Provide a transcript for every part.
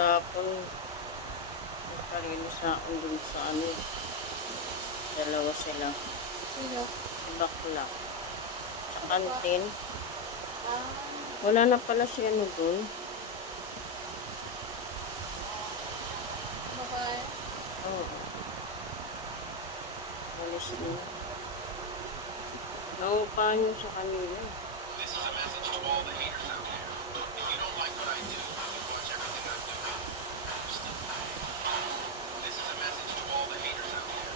Kahapon, nakalinis na akong dun sa ano. Dalawa sila. Sino? Si Bakla. Sa kantin. Ah, Wala na pala si ano dun. babae. Oo. Walis na. Naupahan yun sa kanila. This is a message to all the haters out there. If you don't like what I do, you watch everything I'm doing. Still This is a message to all the haters out there.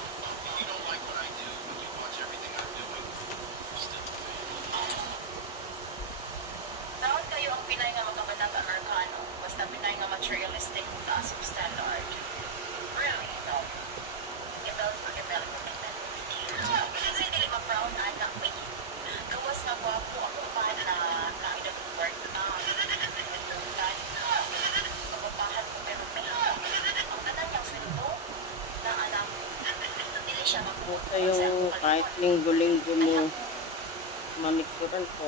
If you don't like what I do, you watch everything I'm doing. Still Tawag kayo ang Pinay nga magkamatang Amerikano, basta Pinay nga materialistic, taas yung standard. Really, no. Gebel. Kasi dili ma-proud na anak mo. Gawas nga po ako pa na kaidang work na. Pagpapahan ko pero may ang tanan niyang sweldo na anak mo. Dili siya Buta yung kahit linggo-linggo mo manikuran po.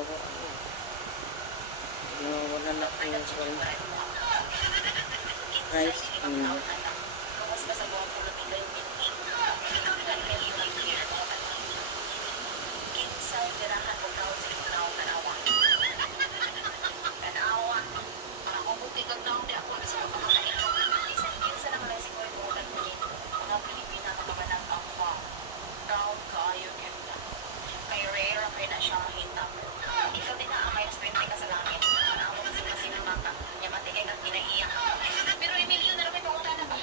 Wala na kayong price. Gawas ba sa buong pulo nila yung pinti? Inside tirahan ko tao sa ikaw tanawa. Tanawa. Mga kumuti kang tao di ako na sa kapakakain ko. Isa na malay siguro yung ulan mo nito. Mga Pilipina makamanang ako. Proud kayo kita. Kay Rera kayo na siya hitap. Ikaw din na amay na swerte ka sa langit. Naamon na sila sinamata. Niya matigay kang kinaiyak. Pero Emilio na rin may pangutan na ba?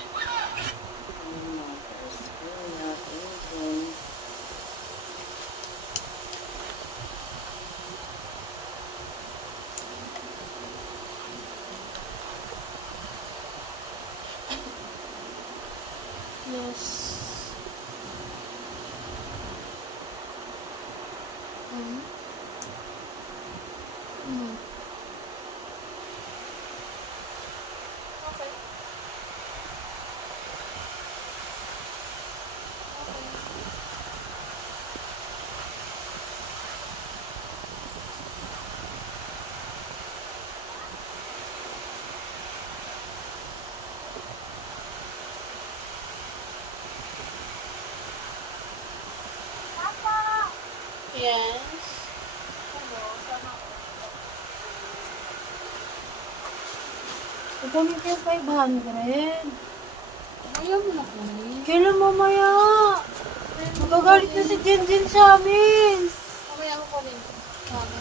Yes. Hmm? Hmm. Okay. Yes. Kukunin ko yung 500. Ayaw mo na kunin. Kailan mamaya? Magagalit na si Jinjin sa amin. Mamaya ako kunin. Sabi.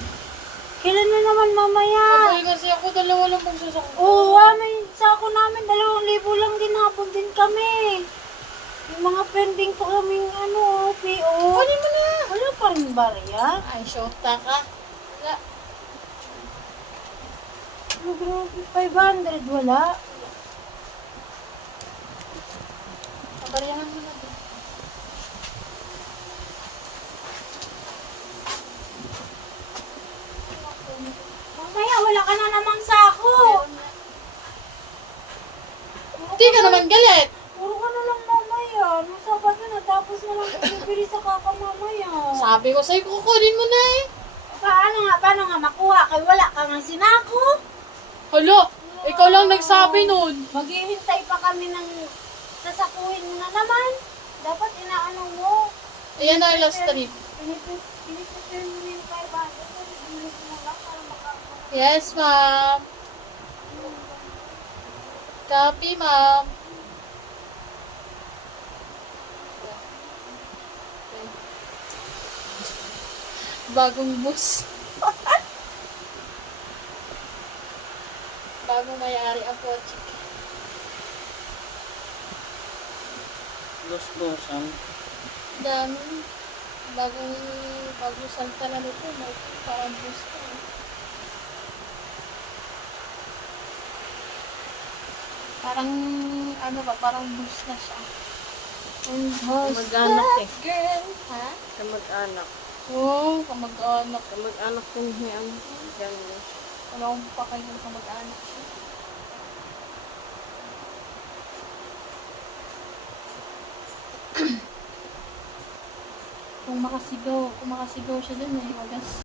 Kailan na naman mamaya? Aboy kasi ako, dalawa lang magsasakot. Oo, may sako namin, 2,000 lang din hapon din kami. Yung mga pending pa kaming PO. Kunin mo na. Wala pa rin barya. Ay, shota ka. Wala. Ano, grabe, 500, wala. Pabariyahan mo na din. Mamaya, wala ka na namang sako. Hindi ka naman galit. Puro ka na lang mamaya. Nung Sabado na, tapos na lang bibili sa kaka mamaya. Sabi ko sa'yo, kukunin mo na eh. Paano nga makuha? Kaya wala ka nga sinako. Hala, ikaw lang nagsabi nun. Maghihintay pa kami ng sasakuhin mo na naman. Dapat inaano mo. Ayan na yung last trip. Pinipipil mo yung 500. Bilis mo lang para makakuha. Yes, ma'am. Copy, ma'am. Bagong bus. Bagong may-ari ang kotse. Los-losan. Dami. Bagong salta na nito. Parang bus ko. Parang, parang bus na siya. And Kamag-anak eh. girl. Ha? Kamag-anak. Oo, kamag-anak. Kamag-anak din niya ang dyan. Wala akong pakay ng kamag-anak siya. Kung makasigaw siya dun eh, wagas.